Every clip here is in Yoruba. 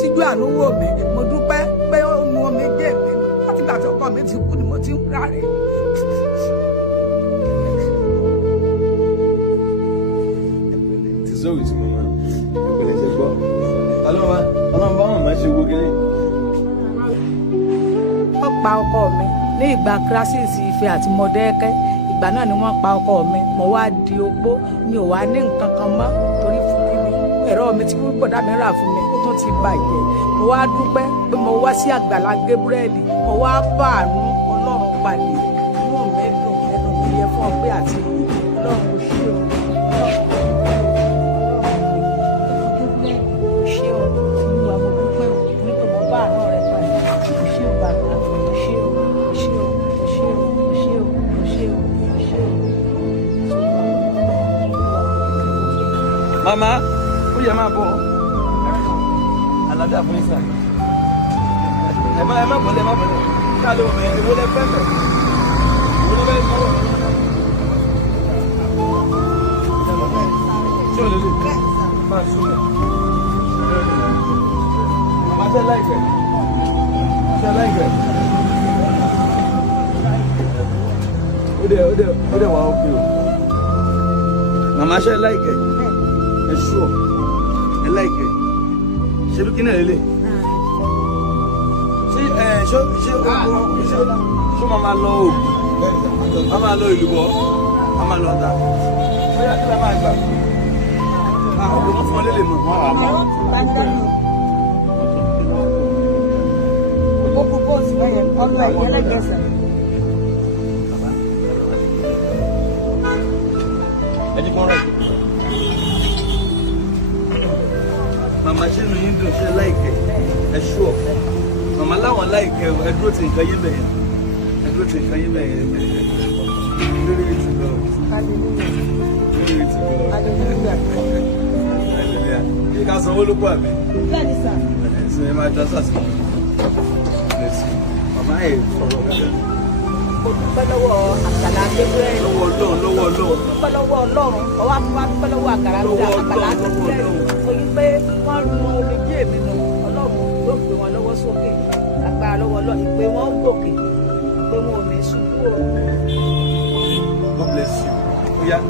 síjú àánú wò mí mo dúpẹ́ pé ó nu omi dé mi láti gbà tí ọkọ mi ti kú ni mo ti ń ráre. ti sóòrì tí mo máa ìpìlẹ̀ ṣe gbọ́ ọlọ́run bá wọn máa ṣe owó kiri. wọ́n pa ọkọ mi ní ìgbà kírísìsì Ifẹ̀ àti Mọdákẹ́kẹ́ ìgbà náà ni wọ́n pa ọkọ mi mo wá di opó mi ò wá ní nǹkan kan mọ́ torí fún mi ẹ̀rọ mi tí bọ̀dá mi rà fún mi ó tún ti bàjẹ́ mo wá dúpẹ́ pé mo wá sí Àgbàlá Gabrieli mo wá bá àánú Ọlọ́run pàdé inú mi dùn ẹnu mi yẹ fún ọgbẹ́ àti Ọlọ́run ò ṣe o. Mama, ó yẹ máa bọ̀ àlàáfíà fún ìsà ẹ má bọ̀lẹ̀ ká ló bẹ̀ ìwọ lẹ fẹ́ bẹ̀ ìwọ lẹ fẹ́ sọ̀rọ̀ tí ò lè lè máa súnmẹ̀ màmá fẹ́ láìpẹ́ ó dẹ̀ wá ókè o màmá ṣe láìpẹ́. Sure. I like it. Ṣé bí kí náà lélẹ̀? Ṣé máa lọ òògùn? Wọ́n máa lọ ìlúbọ̀, wọ́n máa lọ ọ̀tá. Bóyá kí la máa gbà? Ọ̀gbọ̀n wọn fún ọ lélẹ̀ mọ̀. Ó kú bóòsì bẹ́yẹn, ọgbà ìyẹlẹ́gẹ̀ẹ́sẹ̀. Ẹ jí kún rẹ̀. Màmá ṣe nu yín dùn ṣe láìkẹ́ ẹ ṣú ọ màmá láwọn láìkẹ́ ẹ dúró ti nǹkan yín bẹ̀yẹn lórí ètò lọ kí ká sanwó ló kó àbí ẹsìn ẹ máa jọ sàṣì màmá ẹ sọ̀rọ̀ gẹ́gẹ́. Mo dúpẹ́ lọ́wọ́ Àgbàlá Gabrieli. lọ́wọ́ Ọlọ́run. Dúpẹ́ lọ́wọ́ Ọlọ́run ọwọ́ àfọwọ́ dúpẹ́ lọ́wọ́ Àgbàlá Gabrieli. Torí pé wọ́n ru omi bí èmi nù Ọlọ́run ló gbé wọn lọ́wọ́ sókè agbára lọ́wọ́ Ọlọ́run ìpè wọn ń gòkè pé wọn ò ní ṣubú o. God bless you. Yeah.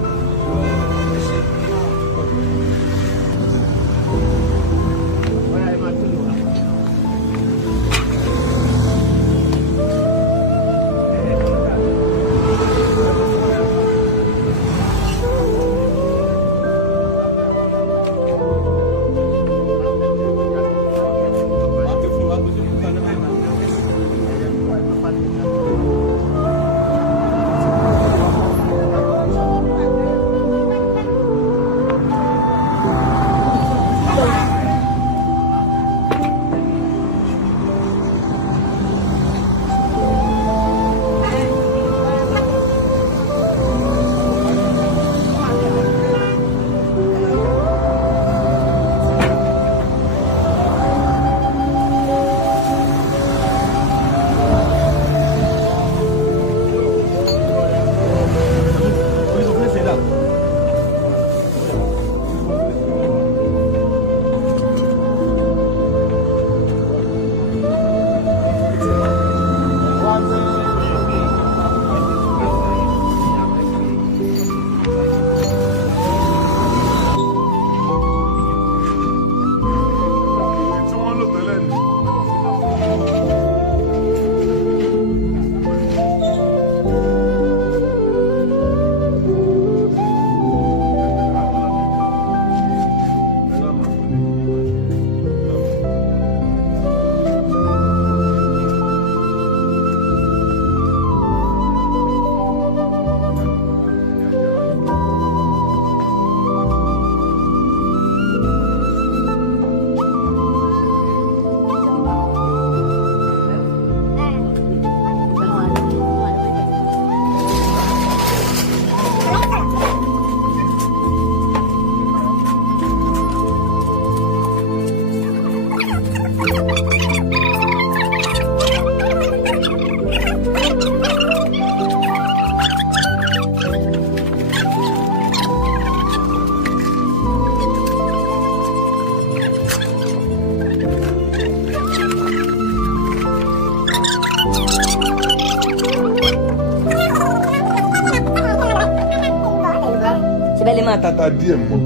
tata díẹ̀ mọ́.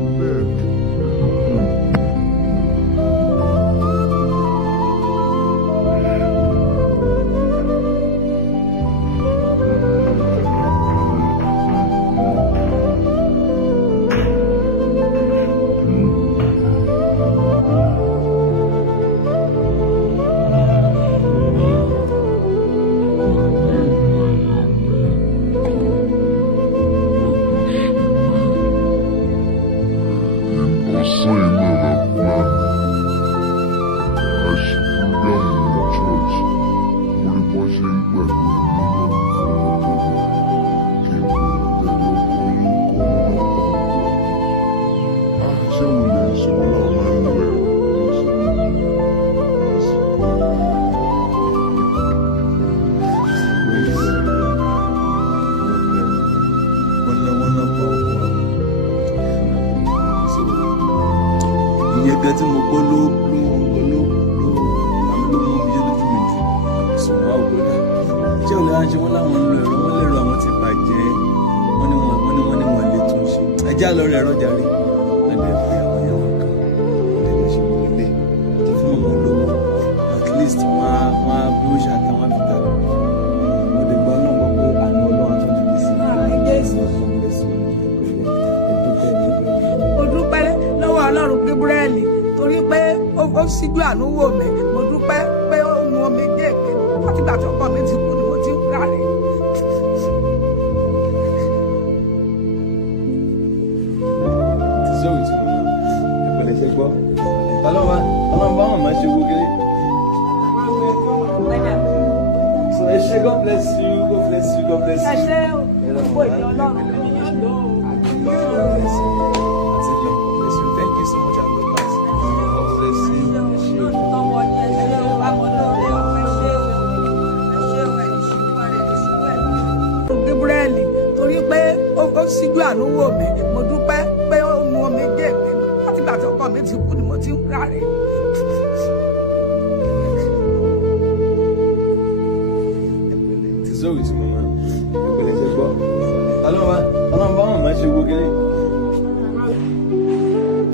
Ìyẹn gan tí mo gbọ́ ló mú mi yé lójú mi jù sùn wá òkú náà. Ṣé òun náà ṣe wọ́n láwọn ń lo ẹ̀rọ wọ́n lérò àwọn ti bàjẹ́ wọ́n ní wọ́n lè tún ṣe. Ẹjẹ́ àlọ́ rẹ̀ ẹ̀rọ jàre. Wọ́n lè fi àwọn yẹn wọn kan wọ́n lè ṣe wọlé tó fún ọmọ lówó at least wọ́n á bí ó ṣe àtàwọn àfitá. Mo lè gbọ́ náà gbọ́ pé àánú Ọlọ́run tó ti sí. Mo dúpẹ́ lọ́wọ́ Ọlọ́run Gabriel torí pé ó síjú àánú wò mí. Mo dúpẹ́ pé ó mu omi dé èké láti gbà tí ọkọ mi ti kú ni mo ti ń rà rẹ̀. Tíṣọ́ ìtù ìpìlẹ̀ ṣe gbọ́. Ọlọ́run bá wọn máa ṣe owó kéré. So ẹ ṣé, God bless you, God bless you, God bless you. Ẹ ṣé gbogbo ìjọ Ọlọ́run. Thank you so much. I love my God bless you. Gabriel torí pé ó síjú àánú wò mí. Mo dúpẹ́ pé ó mu omi dé èké láti gbà tí ọkọ mi ti kú ni mo ti ń rà rẹ̀. Tíṣọ́ ìtù màmá ìpìlẹ̀ ṣe gbọ́. Ọlọ́run bá wọn máa ṣe owó kéré.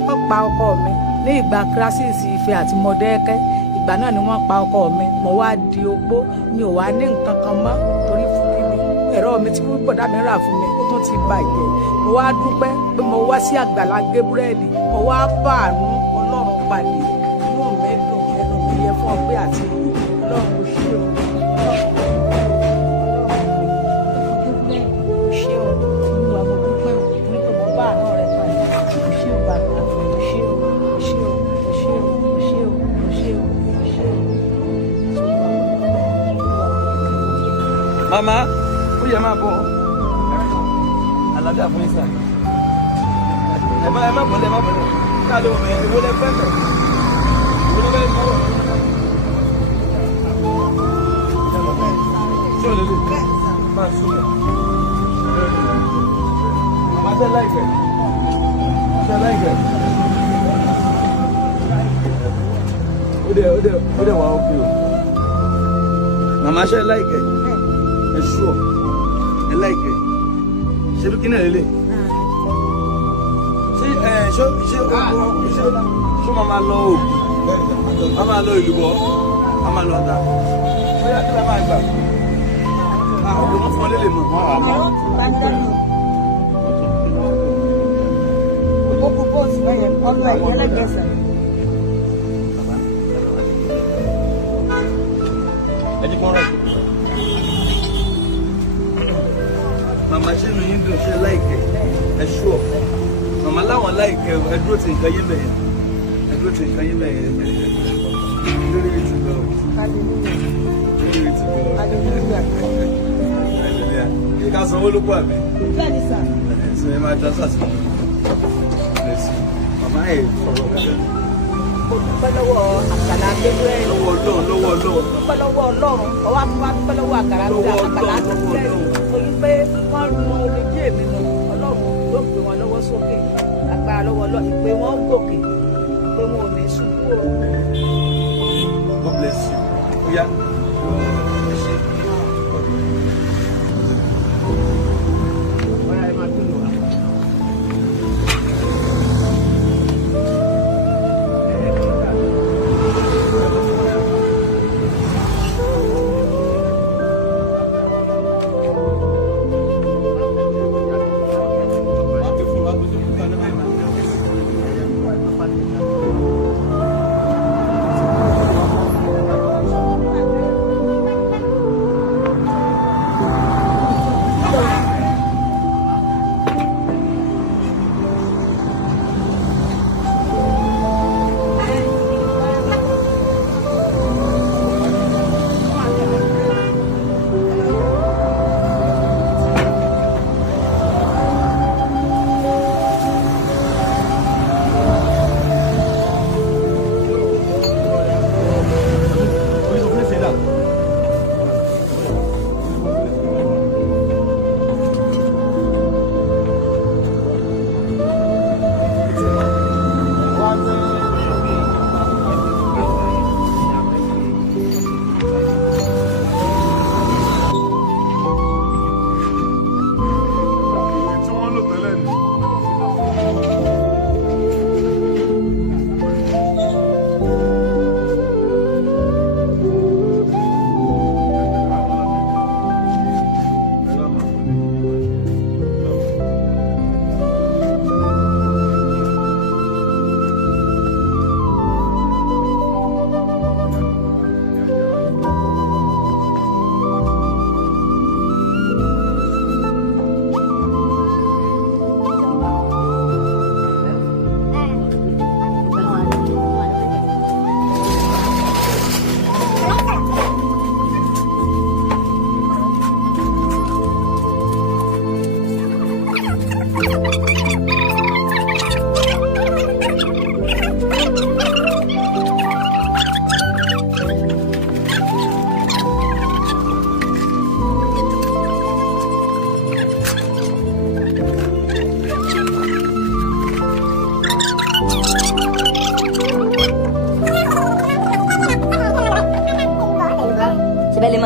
Wọ́n pa ọkọ mi ní ìgbà kírísìsì Ifẹ̀ àti Mọ̀dẹ́kẹ́. Ìgbà náà ni wọ́n pa ọkọ mi. Mo wá di opó, mi ò wá ní nǹkan kan mọ́ torí fún kíni. Ẹ̀rọ mi tí bọ̀dá mi rà fún mi ó tún ti bàjẹ́. Mo wá dúpẹ́ pé mo wá sí Àgbàlá Gabriel. Mo wá bá àánú Ọlọ́run pàdé. Inú mi dùn, ẹnu mi yẹ fún ọgbẹ́ àti ìyè. Ọlọ́run ò ṣe o. Ṣé o? Olúwa mo dúpẹ́ nítorí mo bá àánú rẹ pàdé. Ṣé o bàbá? Ṣé o? Ṣé o? Ṣé o? Ṣé o? Ṣé o? Ṣé o? Màmá, ó yẹ máa bọ̀. Àlàáfíà fún yín sà. Ẹ má bọ̀lẹ̀, Ká ló mẹ ìwé lẹ fẹ́ mẹ́. Ìwé lẹ fẹ́ mọ́. Ṣé o lè lè? Máa súnmọ́. Màmá ṣe láìpẹ́. Ó dẹ̀ wá ókè o. Màmá ṣe láìpẹ́. Ẹ ṣúọ̀. Ẹ láìpẹ́. Ṣé bí kí náà lélẹ̀? Ṣé máa lọ òògùn? A máa lọ ìlúbọ̀. A máa lọ ọ̀tá. Bóyá kí la máa gbà? Ọ̀gbọ̀n wọn fún ọ lélẹ̀ mọ̀. Màmá ṣe nu yín dùn ṣe láìkẹ́ ẹ ṣúọ̀. Màmá láwọn láìkẹ́ ẹ dúró ti nǹkan yín bẹ̀yẹn. Ẹ dúró ti nǹkan yín bẹ̀yẹn. Lórí ti lọ. Lórí ti lọ. Hallelujah. Kí ká sanwó ló kú àbí? Bẹ́ẹ̀ni sà. Ṣé ẹ máa transfer sí mi? Màmá ẹ̀ sọ̀rọ̀ gẹ́gẹ́. Mo dúpẹ́ lọ́wọ́ Àgbàlá Gabriel. Lọ́wọ́ Ọlọ́run. Dúpẹ́ lọ́wọ́ Ọlọ́run. Ọwọ́ àbúrò dúpẹ́ lọ́wọ́ Àgbàlá Gabriel. Torí pé wọ́n ru omi bí èmi nù. Ọlọ́run ló gbé wọn lọ́wọ́ sókè. Agbára lọ́wọ́ Ọlọ́run. Ìpè wọn gòkè. Ìpè wọn ò ní ṣubú o. God bless you. Oya. Ẹ ṣé. Oya ẹ máa tó lò wá.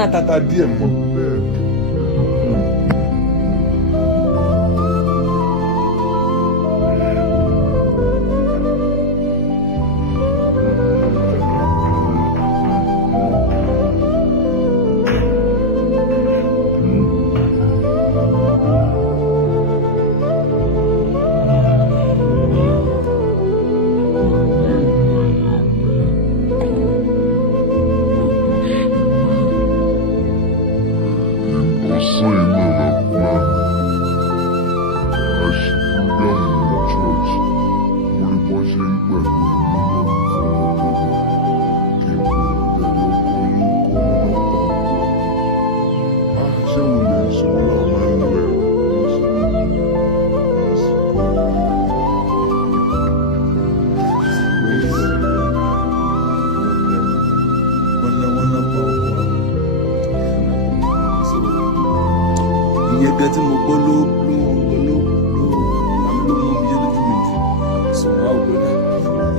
àtàtà díẹ̀ mọ́. Ìyẹn gan tí mo gbọ́ ló mú mi jẹ́ lójú mi jù. Sọ̀rọ̀ àwọn ògbóná.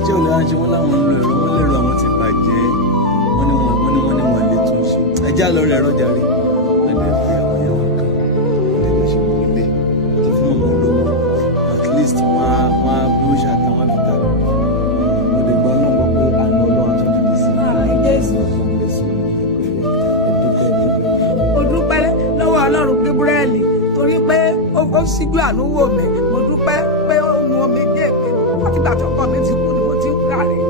Ṣé ò lè ránṣẹ́ wọn láwọn ń lo ẹ̀rọ wọn lẹ́rọ àwọn ti bàjẹ́ wọ́n ní wọ́n lè tún ṣe. Ẹ já lọ rẹ̀ ẹ̀rọ jàre. Wọ́n lè fi àwọn yẹn wọn kan. Wọ́n lè ṣe kó lé. Àti fún ọmọ olówó. At least wọ́n á bí ó ṣàtàwọn fi ta. Mo lè gbọ́ náà gbọ́ pé àánú Ọlọ́run tó dìde sí mo dúpẹ́ lọ́wọ́ Ọlọ́run Gabrieli torí pé ó síjú àánú wò mí. Mo dúpẹ́ pé ó mu omi dé èké láti gbà tọ́kọ mi ti kú ni mo ti ń rà rẹ̀.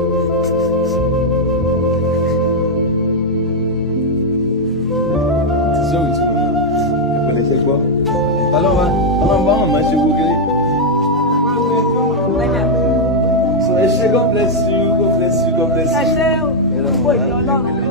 Sóòtù ẹ̀pẹ̀lẹ̀ ṣe gbọ́. Ọlọ́run bá wọn máa ṣe owó kéré. So ẹ ṣé, God bless you, God bless you, God bless you. Ẹ ṣé o, gbogbo ìjọ Ọlọ́run.